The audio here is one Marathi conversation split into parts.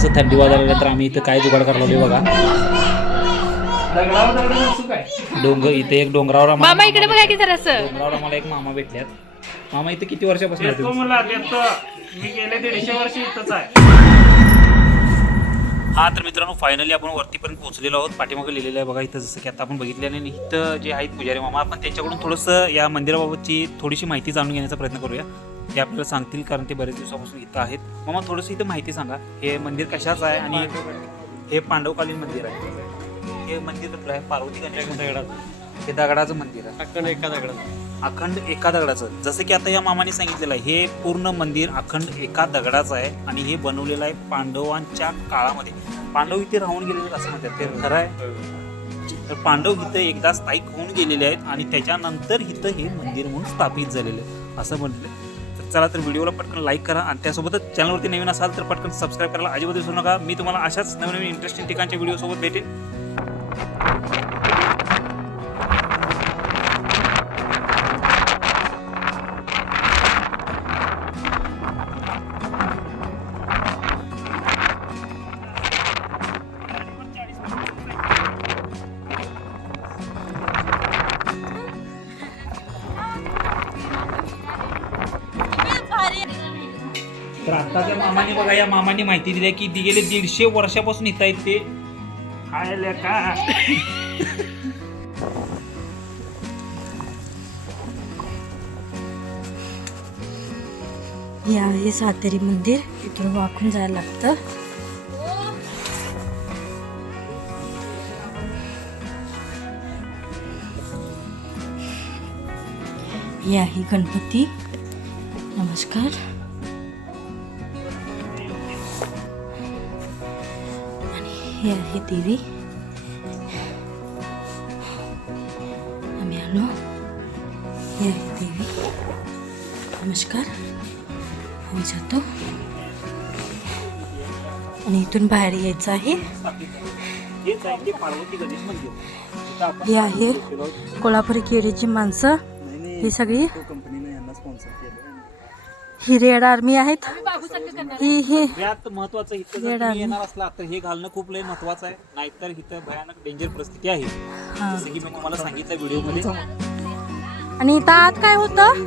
असं थंडी वाजायला तर आम्ही इथं काय जुगाड करायला बघा. डोंगर इथे एक डोंगरावर आम्हाला मामा इकडे बघा की जरासं. डोंगरावर आम्हाला एक मामा भेटल्यात मामा इथे किती वर्षापासून मी गेले दीडशे वर्ष इथंच आहे. हा तर मित्रांनो फायनली आपण वरतीपर्यंत पोहोचलेलो आहोत. पाठीमागे लिहिलेलं आहे बघा इथं जसं की आता आपण बघितलं आणि इथं जे आहेत पुजारी मामा आपण त्यांच्याकडून थोडंसं या मंदिराबाबतची थोडीशी माहिती जाणून घेण्याचा प्रयत्न करूया. ते आपल्याला सांगतील कारण ते बरेच दिवसापासून इथं आहेत. मामा थोडंसं इथं माहिती सांगा. हे मंदिर कशाचं आहे आणि हे पांडवकालीन मंदिर आहे. हे मंदिर कुठलं आहे? पार्वती गणेश दगडाचं. हे दगडाचं मंदिर आहे. अखंड एका दगडात अखंड एका दगडाचं. जसं की आता या मामाने सांगितलेलं आहे हे पूर्ण मंदिर अखंड एका दगडाचं आहे आणि हे बनवलेलं आहे पांडवांच्या काळामध्ये. पांडव इथे राहून गेलेले असं म्हणतात. ते खरं आहे? तर पांडव इथं एकदा स्थायिक होऊन गेलेले आहेत आणि त्याच्यानंतर इथं हे मंदिर म्हणून स्थापित झालेलं आहे. असं तर चला तर व्हिडिओला पटकन लाईक करा आणि त्यासोबतच चॅनलवरती नवीन असाल तर पटकन सबस्क्राईब करायला अजिबात विसरू नका. मी तुम्हाला अशाच नवीन नवीन इंटरेस्टिंग ठिकाणच्या व्हिडिओसोबत भेटेन. तर आत्ताच्या मामाने बघा या मामाने माहिती दिली की ती गेले दीडशे वर्षापासून इथं आहेत ते. खायला का? हे आहे सातेरी मंदिर. इथून वाकून जायला लागतं. हे आहे गणपती. नमस्कार. हे आहे देवी. आम्ही आलो. हे आहे देवी. नमस्कार. आम्ही जातो. आणि इथून बाहेर यायचं आहे. हे आहे कोल्हापुरी केळीची माणसं. ही सगळी हिरेड आर्मी आहेत. ही ही. सगळ्यात महत्वाचं इथं जर येणार तुम्ही. येणार. असला तर हे घालणं खूप लय महत्वाचं आहे. नाहीतर इथं भयानक डेंजर परिस्थिती आहे. जसं की मी तुम्हाला सांगितलं व्हिडिओमध्ये. आणि इथं आत काय होतं?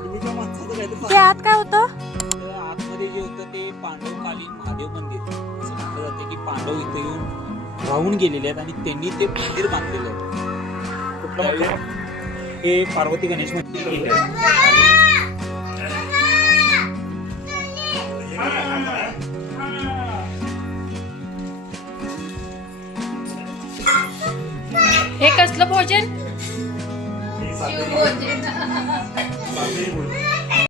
ते आत काय होतं? तर आतमध्ये जे होतं ते पांडवकालीन महादेव मंदिर. असं म्हटलं जातं की पांडव इथे येऊन राहून गेलेले आहेत आणि त्यांनी ते मंदिर बांधलेलं आहे. हे पार्वती गणेश मंदिर केले आहे. हे कसलं भोजन?